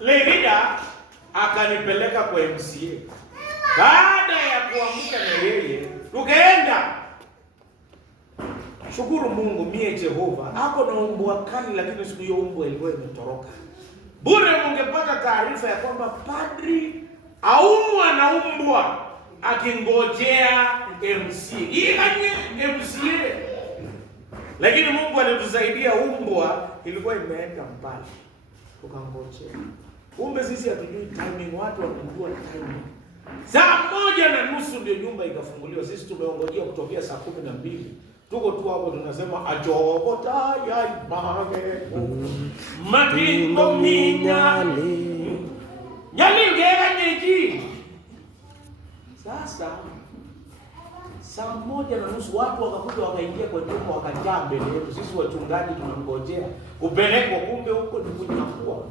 Lerida akanipeleka kwa MCA. Baada ya kuamka na yeye, tukaenda. Shukuru Mungu, mie Jehova hapo na umbwa kali, lakini siku hiyo umbwa ilikuwa imetoroka. Bure mungepata taarifa ya kwamba padri aumwa na umbwa akingojea MCA. Iganye MCA. Lakini Mungu alitusaidia, umbwa ilikuwa imeenda mbali. Tukangojea. Kumbe sisi hatujui timing, watu wanajua timing. Saa 1:30 ndio nyumba ikafunguliwa. Sisi tumeongojea kutokea saa 12. Tuko tu hapo tunasema ajobota ya ibage. Matingo minyali. Nyali ngega nyeji. Sasa saa 1:30 watu wakakuja wakaingia kwa nyumba wakajaa mbele yetu. Sisi wachungaji tunamngojea kupelekwa, kumbe huko ni kunyakua.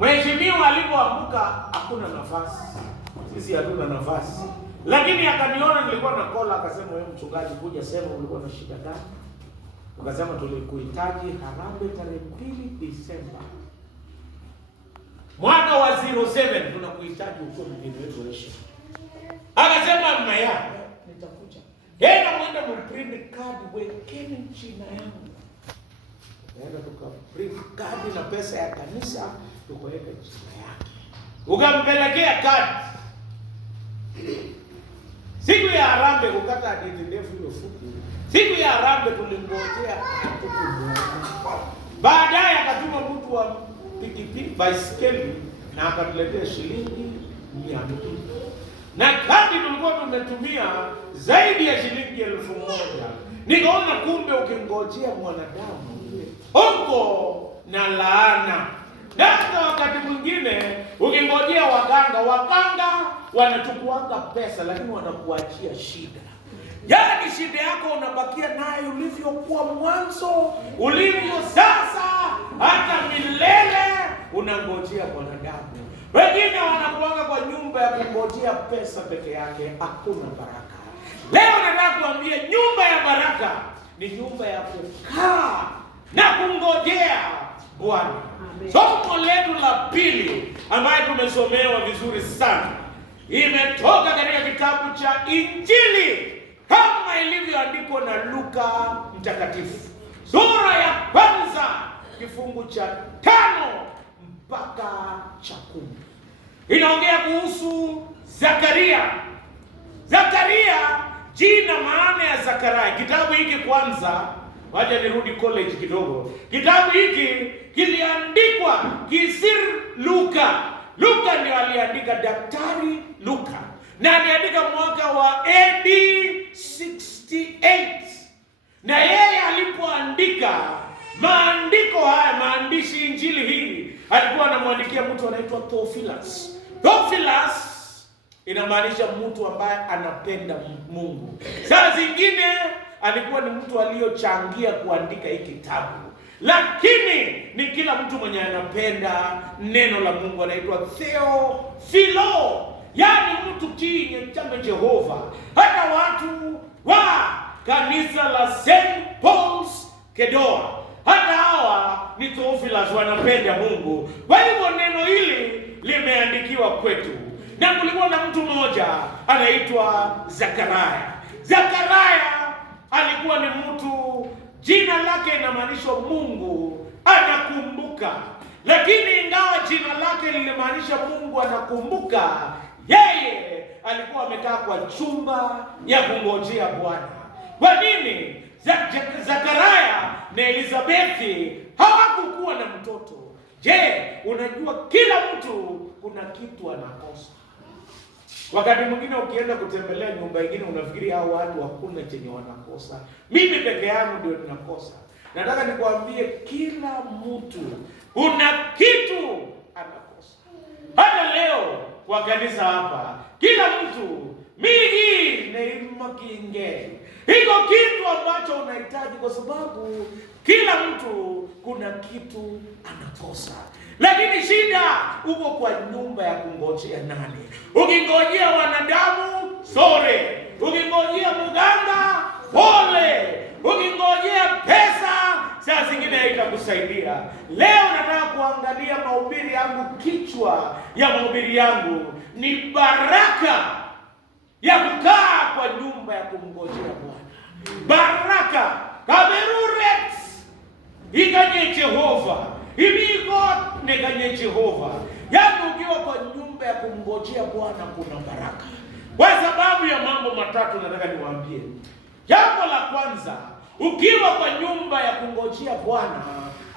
Mheshimiwa alipoamka hakuna nafasi. Sisi hatuna nafasi. Lakini akaniona nilikuwa na kola, akasema wewe mchungaji, kuja sema ulikuwa na shida gani? Ukasema tulikuhitaji harambee tarehe 2 Disemba. Mwaka wa 07 tunakuhitaji huko mjini wetu Asia. Akasema mmaya, nitakuja. Hena mwenda mprint card wekeni jina yangu. Nenda tukaprint card na pesa ya kanisa tukaweka jina yake. Ukampelekea card. Siku ya harambee, kukata hadithi ndefu hiyo fupi. Siku ya harambee tulingojea hatukumwona. Baadaye akatuma mtu wa pikipiki baiskeli na akatuletea shilingi 200. Na kadi tulikuwa tumetumia zaidi ya shilingi 1000. Nikaona kumbe ukingojea mwanadamu huko na laana. Na hata wakati mwingine ukingojea waganga wanachukuanga pesa lakini wanakuachia shida. Yaani shida yako unabakia nayo ulivyokuwa mwanzo, ulivyo sasa, hata milele unangojea mwanadamu. Wengine wanakuanga kwa nyumba ya kungojea pesa peke yake, hakuna baraka. Leo nataka kuambia nyumba ya baraka ni nyumba ya kukaa na kungojea Bwana. Somo letu la pili ambaye tumesomewa vizuri sana imetoka katika kitabu cha Injili kama ilivyoandikwa na Luka mtakatifu, sura ya 1 kifungu cha 5 mpaka cha 10. Inaongea kuhusu Zakaria. Zakaria, jina maana ya Zakaria. Kitabu hiki kwanza, wacha nirudi college kidogo. Kitabu hiki kiliandikwa kisir Luka. Luka ndio aliandika, daktari Luka. Na aliandika mwaka wa AD 68. Na yeye alipoandika maandiko haya, maandishi injili hii, alikuwa anamwandikia mtu anaitwa Theophilus. Theophilus inamaanisha mtu ambaye anapenda Mungu. Saa zingine alikuwa ni mtu aliyochangia kuandika hiki kitabu. Lakini ni kila mtu mwenye anapenda neno la Mungu anaitwa Theophilo. Yaani mtu chenye chama Jehova. Hata watu wa kanisa la St. Paul's Kedoa, hata hawa ni Theophilus, wanapenda Mungu. Kwa hivyo neno hili limeandikiwa kwetu. Na kulikuwa na mtu mmoja anaitwa Zakaria. Zakaria alikuwa ni mtu, jina lake inamaanisha Mungu anakumbuka. Lakini ingawa jina lake lilimaanisha Mungu anakumbuka, yeye alikuwa amekaa kwa chumba ya kungojea Bwana. Kwa nini? Zakaria na Elizabethi hawakukuwa na mtoto. Je, unajua kila mtu kuna kitu anakosa. Wakati mwingine ukienda kutembelea nyumba nyingine unafikiri hao watu hakuna chenye wanakosa. Mimi peke yangu ndio ninakosa. Nataka nikwambie kila mtu kuna kitu anakosa. Hata leo kwa kanisa hapa, kila mtu migi neema kinge. Hiko kitu ambacho unahitaji, kwa sababu kila mtu kuna kitu anakosa. Lakini shida uko kwa nyumba ya kungojea nani? Ukingojea wanadamu, sore. Ukingojea mganga, pole. Ukingojea pesa, saa zingine haitakusaidia. Leo nataka kuangalia mahubiri mahubiri yangu, kichwa ya mahubiri yangu ni baraka ya kukaa kwa nyumba ya kumngojea Bwana. Baraka kaberuret iganye Jehova imigo neganye Jehova. Yaani ukiwa kwa nyumba ya kumngojea Bwana kuna baraka. Kwa sababu ya mambo matatu nataka niwaambie. Jambo la kwanza, ukiwa kwa nyumba ya kungojea Bwana,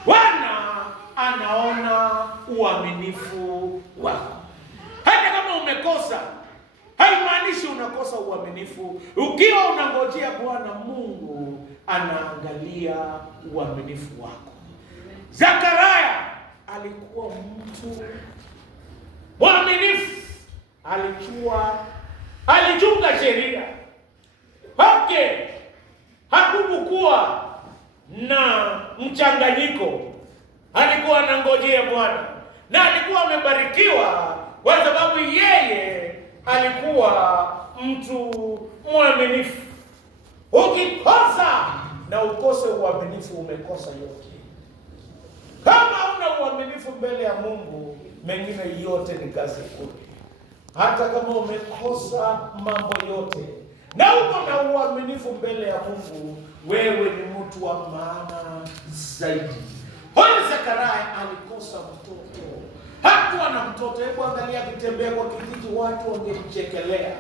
Bwana anaona uaminifu wako. Hata kama umekosa, haimaanishi unakosa uaminifu. Ukiwa unangojea Bwana, Mungu anaangalia uaminifu wako. Zakaria alikuwa mtu mwaminifu. Alichunga sheria. Hakukuwa na mchanganyiko. Alikuwa anangojea Bwana na alikuwa amebarikiwa kwa sababu yeye alikuwa mtu mwaminifu. Ukikosa na ukose uaminifu, umekosa yote. Kama una uaminifu mbele ya Mungu, mengine yote ni kazi bure. Hata kama umekosa mambo yote na uko na uaminifu mbele ya Mungu, wewe ni mtu wa maana zaidi. Huyu Zakaria alikosa mtoto. Hakuwa na mtoto. Hebu angalia, akitembea kwa kijiji watu wangemchekelea.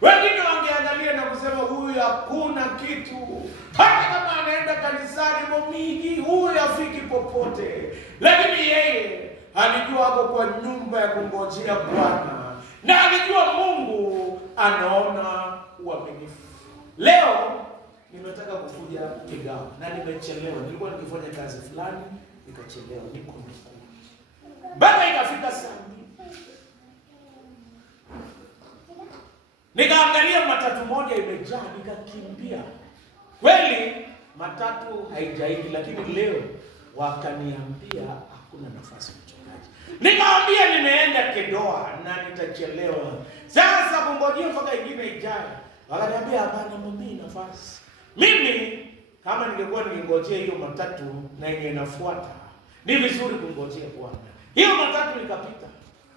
Wengine wangeangalia na kusema huyu hakuna kitu. Hata kama anaenda kanisani mingi, huyu hafiki popote. Lakini yeye alijua ako kwa nyumba ya kungojea Bwana. Na alijua Mungu anaona uaminifu. Leo nimetaka kukuja Kigao na nimechelewa. Nilikuwa nikifanya kazi fulani nikachelewa, niko mkuu. Baada ikafika saa 2. Nikaangalia matatu moja imejaa, nikakimbia. Kweli matatu haijaidi, lakini leo wakaniambia hakuna nafasi mchungaji. Nikamwambia nimeenda Kedoa na nitachelewa. Sasa kungojea mpaka ingine ijaye. Wakaniambia hapana, mimi nafasi. Mimi kama ningekuwa ningojea hiyo matatu na yenye inafuata, ni vizuri kungojea Bwana. Hiyo matatu ikapita.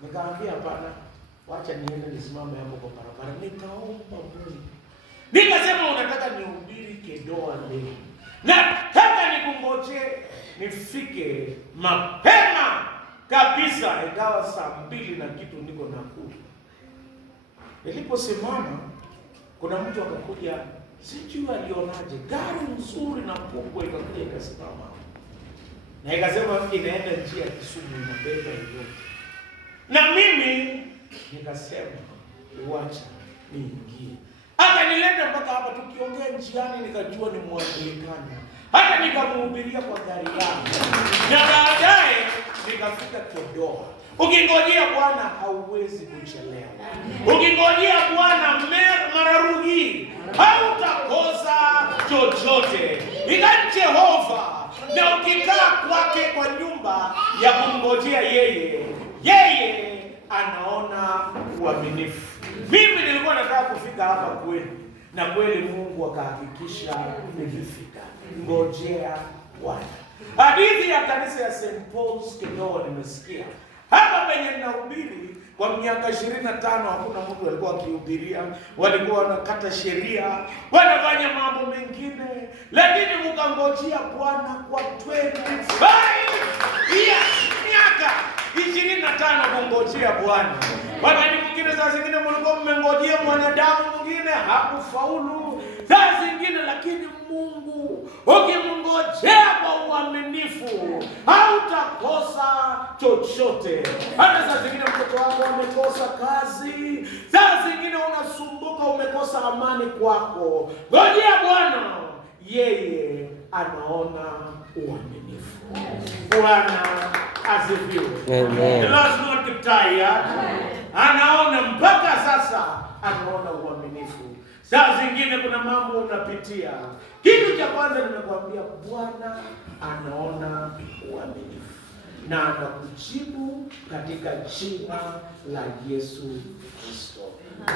Nikamwambia hapana, wacha niende nisimame hapo kwa barabara. Nikaomba Mungu. Nikasema unataka nihubiri Kedoa leo. Nataka nikungojee nifike mapema kabisa, ikawa saa 2 na kitu niko Nakuru. Niliposimama kuna mtu akakuja, sijui alionaje, gari nzuri na kubwa ikakuja ikasimama. Na ikasema inaenda njia ya Kisumu, inabeba yote. Na mimi nikasema wacha niingie. Akanileta mpaka hapa, tukiongea njiani nikajua ni Mwanglikana. Hata nikamhubiria kwa gari yangu. Na baadaye nikafika Kedoa. Ukingojea Bwana hauwezi kuchelewa. Ukingojea Bwana mararugi hautakosa chochote. Ila Jehova, na ukikaa kwake kwa nyumba ya kumngojea yeye anaona uaminifu. Mimi nilikuwa nataka kufika hapa kweli, na kweli Mungu akahakikisha nilifika. Ngojea Bwana. Hadithi ya kanisa ya St. Paul's Kedoa nimesikia. Hapa penye ninahubiri kwa miaka 25 hakuna mtu alikuwa akihubiria, walikuwa wanakata sheria, wanafanya mambo mengine, lakini mkangojea Bwana kwa 25 miaka 25 kungojea Bwana. Wakati mwingine saa zingine mlikuwa mmengojea mwanadamu mwingine hakufaulu, saa zingine, lakini Mungu ukimngojea kwa uaminifu hautakosa chochote. Hata saa zingine mtoto wako amekosa kazi, saa zingine unasumbuka, umekosa amani kwako, ngojea Bwana, yeye anaona uaminifu. Bwana asifiwe. Amen. The Lord's not tired. Anaona mpaka sasa, anaona uaminifu. Saa zingine kuna mambo unapitia. Kitu cha kwanza nimekuambia, Bwana anaona uaminifu na anakujibu katika jina la Yesu Kristo.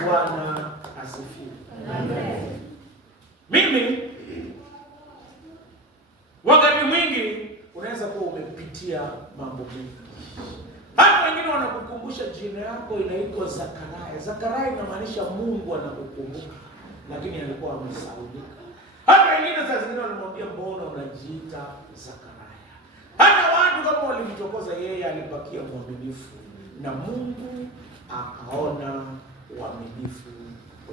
Bwana asifiwe. Amen. Mimi wakati mwingi unaweza kuwa umepitia mambo mengi, Hata wengine wanakukumbusha jina yako inaitwa Zakaria. Zakaria inamaanisha Mungu anakukumbuka, lakini alikuwa amesahaulika. Hata wengine saa zingine wanamwambia mbona unajiita Zakaria. Hata watu kama walimchokoza yeye, alibakia mwaminifu na Mungu akaona uaminifu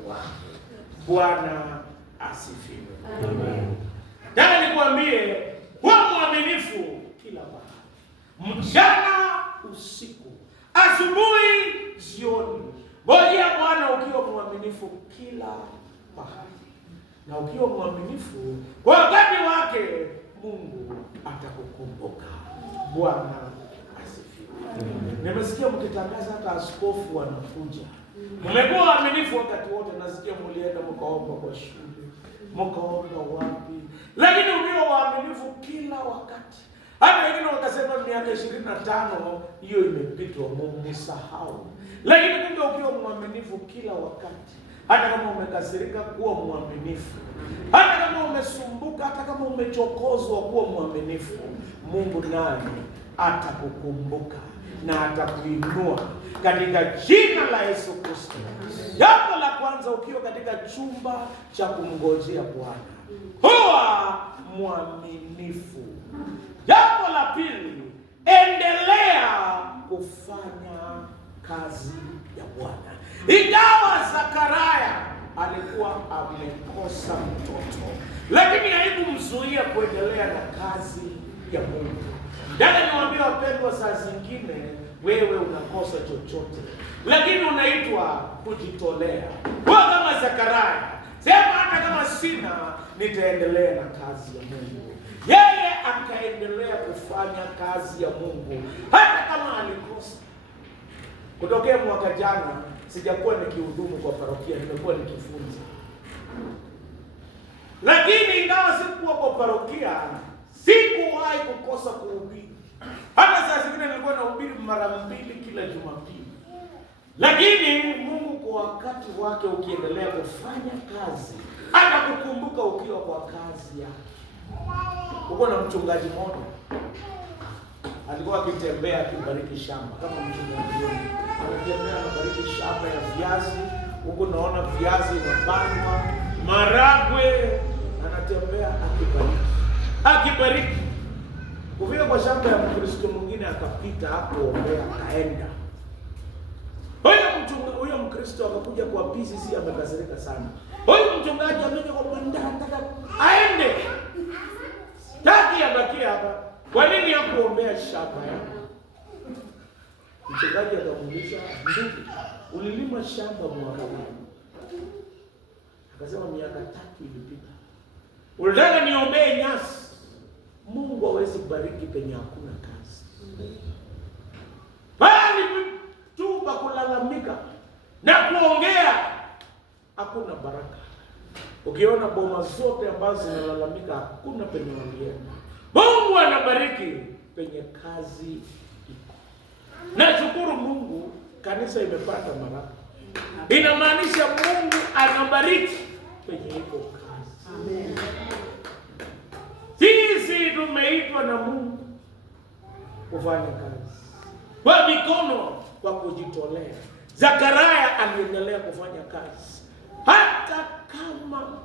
wake. Bwana asifiwe. Amen. Nataka nikwambie, kuwa mwaminifu kila wakati, mchana, usiku, asubuhi, jioni. Ngojea Bwana ukiwa mwaminifu kila wakati. Na ukiwa mwaminifu kwa wakati wake, Mungu atakukumbuka. Bwana asifiwe. Nimesikia mkitangaza hata askofu wanakuja. Mmekuwa waaminifu wakati wote. Nasikia mlienda mkaomba kwa shule, mkaomba wapi. Lakini ukiwa waaminifu kila wakati. Hata wengine wakasema miaka 25 hiyo imepitwa, mumsahau. Lakini kumbe ukiwa mwaminifu kila wakati, hata kama umekasirika, kuwa mwaminifu. Hata kama umesumbuka, hata kama umechokozwa, kuwa mwaminifu. Mungu naye atakukumbuka na atakuinua katika jina la Yesu Kristo. Jambo la kwanza, ukiwa katika chumba cha kumngojea Bwana, huwa mwaminifu. Jambo la pili, endelea kufanya kazi ya Bwana. Ingawa Zakaria alikuwa amekosa mtoto, lakini haikumzuia kuendelea na kazi ya Mungu. Dada, niwaambie wapendwa, saa zingine wewe unakosa chochote, lakini unaitwa kujitolea. Kwa kama Zakaria, sema hata kama sina, nitaendelea na kazi ya Mungu. Yeye akaendelea kufanya kazi ya Mungu hata kama alikosa. Kutokea mwaka jana sijakuwa nikihudumu kwa parokia, nimekuwa nikifunza. Lakini ingawa sikuwa kwa parokia, sikuwahi kukosa kuhubiri. Hata saa zingine nilikuwa nahubiri mara 2 kila Jumapili. Lakini Mungu kwa wakati wake, ukiendelea kufanya kazi, atakukumbuka ukiwa kwa kazi yake. Uko na mchungaji mmoja alikuwa akitembea akibariki shamba kama mchungaji. Anatembea anabariki shamba ya viazi. Huko naona viazi inapandwa, maragwe, anatembea akibariki. Kufika kwa shamba ya Mkristo mwingine akapita hapo, akaenda. Huyo Mkristo akakuja kwa PCC, amekasirika sana. Huyo mchungaji amekuja kwa banda, anataka aende. Taki abakia hapa. Kwa nini hakuombea shamba yako? Mchungaji akamuuliza, "Ndugu, ulilima shamba mwaka gani?" Akasema, "Miaka 3 ilipita." "Unataka niombee nyasi?" Mungu hawezi bariki penye hakuna kazi. Bali tu kulalamika na kuongea, hakuna baraka. Ukiona boma zote ambazo zinalalamika, hakuna penye walienda. Mungu anabariki penye kazi iko. Na shukuru Mungu, kanisa imepata baraka. Inamaanisha Mungu anabariki penye iko kazi. Amen. Sisi tumeitwa na Mungu kufanya kazi kwa mikono, kwa kujitolea. Zakaria aliendelea kufanya kazi hata kama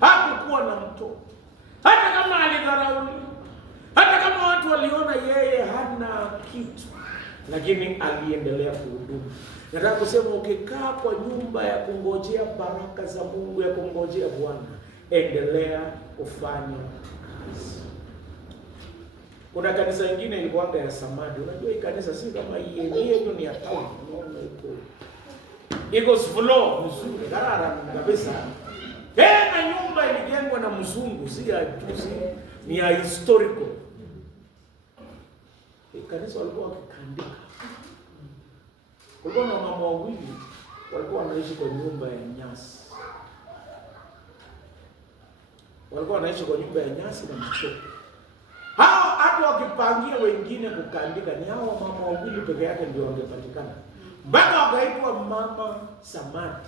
hakukuwa na mtoto, hata kama alidharauliwa, hata kama watu waliona yeye hana kitu, lakini aliendelea kuhudumu. Nataka kusema, ukikaa kwa nyumba ya kungojea baraka za Mungu, ya kungojea Bwana, endelea kufanya kazi. Kuna kanisa lingine ilikuwa ya Samadi. Unajua hii kanisa si kama hii ni ya town. Iko floor mzuri, garara kabisa. Tena nyumba ilijengwa na mzungu, si ya juzi, ni ya historical. Hii kanisa walikuwa wakikandika. Kulikuwa na mama wawili walikuwa wanaishi kwa nyumba ya nyasi. Walikuwa wanaishi kwa nyumba ya nyasi na mtoto. Hao hata wakipangia wengine kukandika, ni hao mama wawili peke yake ndio wangepatikana. Mpaka wakaitwa Mama Samadi.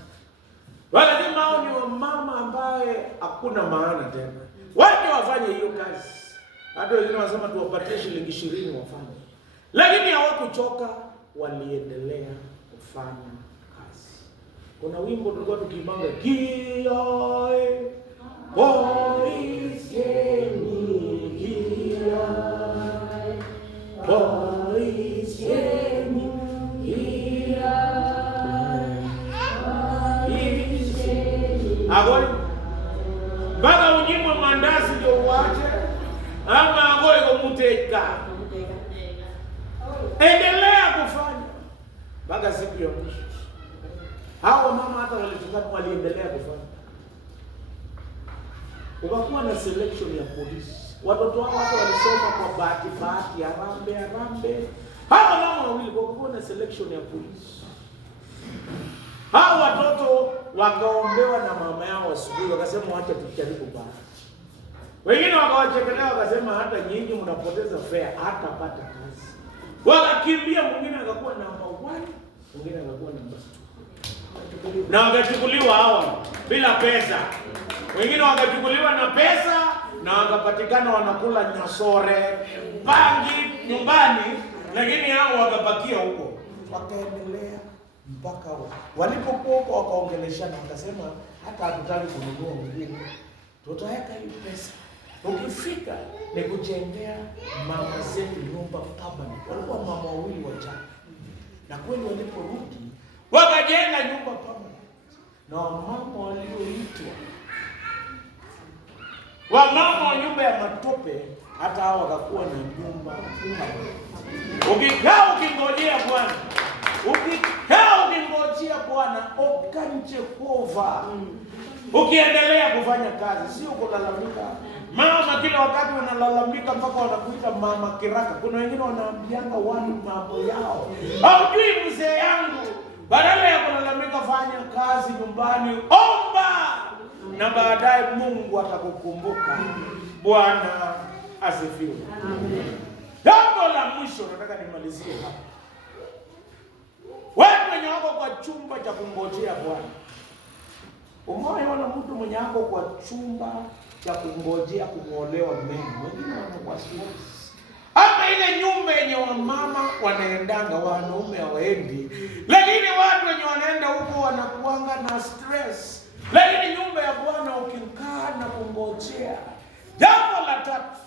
Wanasema hao ni wamama ambaye hakuna maana tena. Waje wafanye hiyo kazi. Hata wengine wanasema tuwapatie shilingi 20 wafanye. lakini hawakuchoka, waliendelea kufanya kazi. Kuna wimbo tulikuwa tukiimba, Gioi boys yeni Gioi boys yeni Gioi agoi baga unyimwe mandazi ndio uache ama agoi kumuteka. Endelea kufanya baga siku ya mwisho. Hao mama hata waliendelea kufanya. Ukakuwa na selection ya polisi. Watoto wao hata walisoma kwa bahati harambe. Hao mama wawili wakakuwa na selection ya polisi. Hao watoto wakaombewa na mama yao asubuhi, wakasema acha tujaribu bahati. Wengine wakawachekelea wakasema hata nyinyi mnapoteza fare, hata pata kazi. Wakakimbia, mwingine akakuwa namba 1, mwingine akakuwa namba 2. Na wakachukuliwa hawa bila pesa. Wengine wakachukuliwa na pesa na wakapatikana wanakula nyasore, bangi nyumbani, lakini hao wakabakia huko. Wakaendelea mpaka walipokuwa wakaongeleshana, wakasema hata hatutaki kununua mwingine, tutaweka hii pesa, ukifika ni kujengea mama zetu nyumba permanent. Walikuwa mama wawili wachana, na kweli waliporudi wakajenga nyumba permanent. Na wamama walioitwa wamama wa nyumba ya matope, hata hao wakakuwa na nyumba permanent. Ukikaa ukingojea Bwana, ukanje kova, ukiendelea kufanya kazi, sio kulalamika. Mama kila wakati wanalalamika mpaka wanakuita mama kiraka. Kuna wengine wanaambianga watu mambo yao, haujui mzee yangu. Badala ya kulalamika, fanya kazi nyumbani, omba, na baadaye Mungu atakukumbuka. Bwana asifiwe. Jambo la mwisho nataka nimalizie hapa. Watu wenye wako kwa chumba cha kungojea Bwana. Umeona mtu mwenye wako kwa chumba cha kungojea kuolewa mimi, wengine wanakuwa stress. Hapa ile nyumba yenye wamama wanaendanga, wanaume hawaendi, lakini watu wenye wanaenda huko wanakuanga na stress. Lakini nyumba ya Bwana ukikaa na kungojea, jambo la tatu,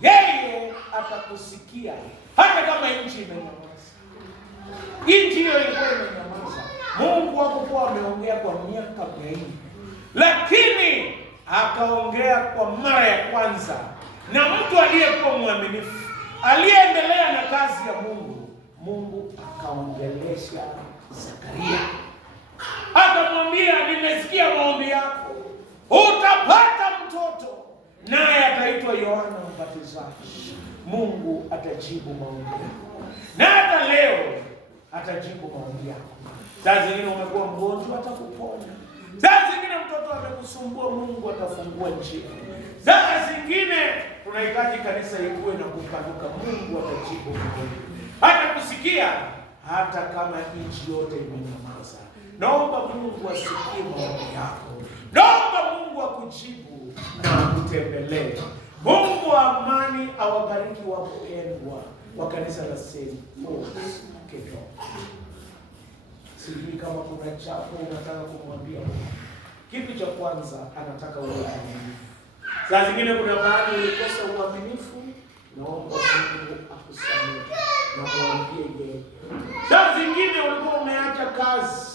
yeye atakusikia hata kama nchi imenyamaza. Nchi hiyo ilikuwa imenyamaza. Mungu hakuwa ameongea kwa miaka mingi, lakini akaongea kwa mara ya kwanza na mtu aliyekuwa mwaminifu, aliyeendelea na kazi ya Mungu. Mungu akaongelesha Zakaria, akamwambia, nimesikia maombi yako, utapata mtoto naye ataitwa Yohana Mbatizaji. Mungu atajibu maombi yako, na hata leo atajibu maombi yako. Saa zingine umekuwa mgonjwa, atakuponya. Saa zingine mtoto amekusumbua, Mungu atafungua njia. Saa zingine tunahitaji kanisa ikue na kupanuka, Mungu atajibu maombi. Hata kusikia hata kama nchi yote imenyamaza. Naomba Mungu asikie maombi yako. Naomba Mungu akujibu na akutembelee. Mungu wa amani awabariki wapendwa wa kanisa la St. Paul's Keto. Sijui kama kuna jambo unataka kumwambia. Kitu cha kwanza, anataka uwe mwaminifu. Saa zingine kuna mahali ulikosa uaminifu, naomba Mungu akusamehe na mwambie yeye. Saa zingine ulikuwa umeacha kazi,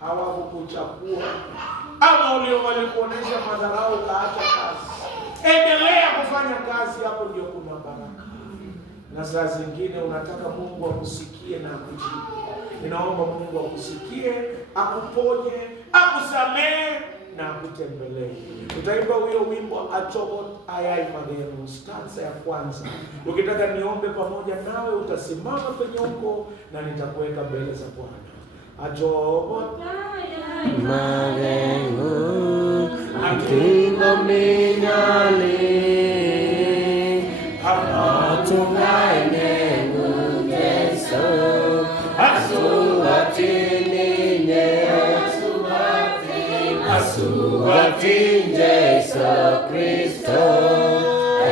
hawakukuchagua, ama walikuonesha madharau ukaacha kazi. Endelea kufanya kazi, hapo ndio kuna baraka. Na saa zingine unataka Mungu akusikie na akujibu. Ninaomba Mungu akusikie, akuponye, akusamehe na akutembelee. Utaimba huyo wimbo Achobot Ayai Magenu, stanza ya kwanza. Ukitaka niombe pamoja nawe, utasimama kwenye huko na nitakuweka mbele za Bwana. Achobot Ayai Magenu, Akingo minyali, Atungai nenu Yesu, Asuwati Yesu Kristo,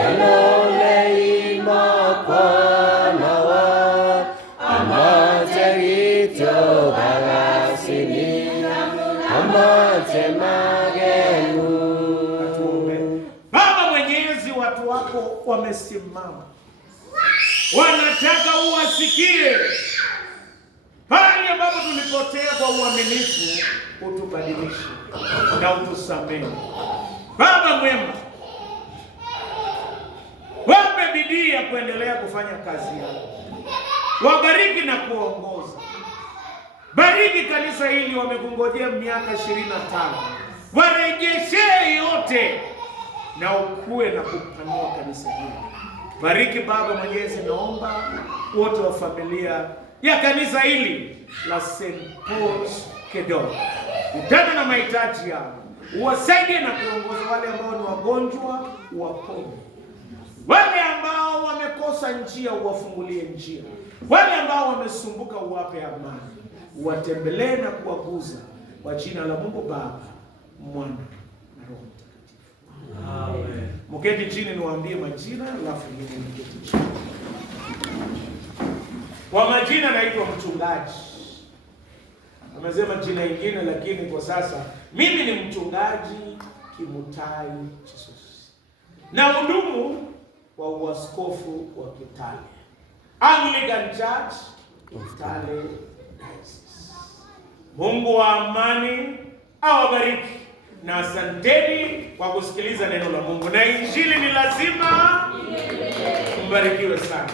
elole ima kwa nawa magenu. Baba Mwenyezi, watu wako wamesimama, wanataka uwasikie. Pale ambapo tulipotea kwa uaminifu, utubadilishe na utusamehe. Baba mwema, wape bidii ya kuendelea kufanya kazi yako. Wabariki na kuongoza. Bariki kanisa hili, wamekungojea miaka 25. Warejeshee yote na ukue na kupanua kanisa hili. Bariki Baba Mwenyezi, naomba wote wa familia ya kanisa hili la St. Paul's Kedo, utana na mahitaji yao, uwasaidie na kuongoza. Wale ambao ni wagonjwa uwaponye, wale ambao wamekosa njia uwafungulie njia, wale ambao wamesumbuka uwape amani, uwatembelee na kuwaguza, kwa jina la Mungu Baba, Mwana na Roho Mtakatifu. Amen. Mketi chini niwaambie majina, alafu mimi niketi chini. Kwa majina naitwa mchungaji. Amesema jina lingine, lakini kwa sasa mimi ni mchungaji Kimutai Jesus, na hudumu wa uaskofu wa Kitale Anglican Church Kitale Diocese. Mungu wa amani awabariki, na asanteni kwa kusikiliza neno la Mungu, na injili ni lazima. Mbarikiwe sana.